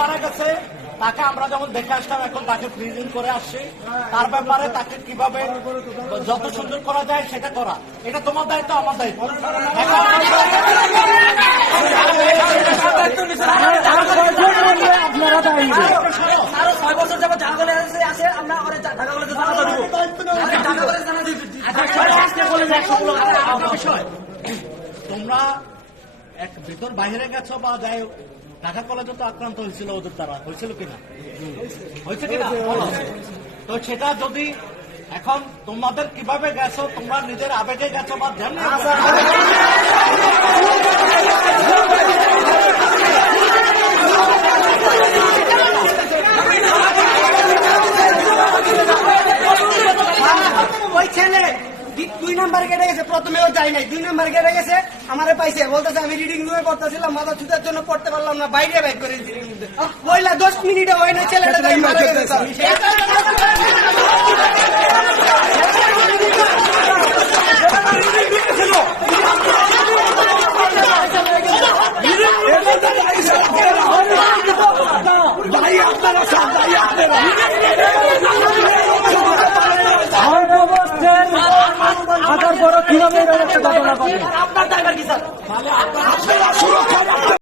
মারা গেছে তাকে আমরা যেমন দেখে আসলাম এখন তাকে ফ্রিজিং করে আসছি, তার ব্যাপারে তাকে কীভাবে যত সুন্দর করা যায় সেটা করা। এটা তোমার দায়িত্ব, আমার দায়িত্ব এখন আরও ছয় বছর যাব ঢাকা কলেজে আছে, আসে আমরা ওরে ঢাকা কলেজে জানা দেবো ঢাকা কলেজে জানা দিবি একটা বিষয় তোমরা এক ভিতর বাইরে গেছো বা যাই ঢাকা কলেজে তো আক্রান্ত হয়েছিল ওদের দ্বারা। হয়েছিল কিনা? হয়েছে কিনা? তো সেটা যদি এখন তোমাদের কীভাবে গেছো তোমরা নিজের আবেগে গেছো বা যেমনি দুই নাম্বার কেটে গেছে প্রথমে ও যাই নাই। দুই নাম্বার কেটে গেছে আমার পাইছে। বলতেছে আমি রিডিং রুমে পড়তেছিলাম মাথা ছুটার জন্য পড়তে পারলাম না বাইরে বাইক করে দিলাম দশ মিনিটে হয় না ছেলেটা তাই বড় পরও কীভাবে এরকম একটা ঘটনা ঘটে? স্যার?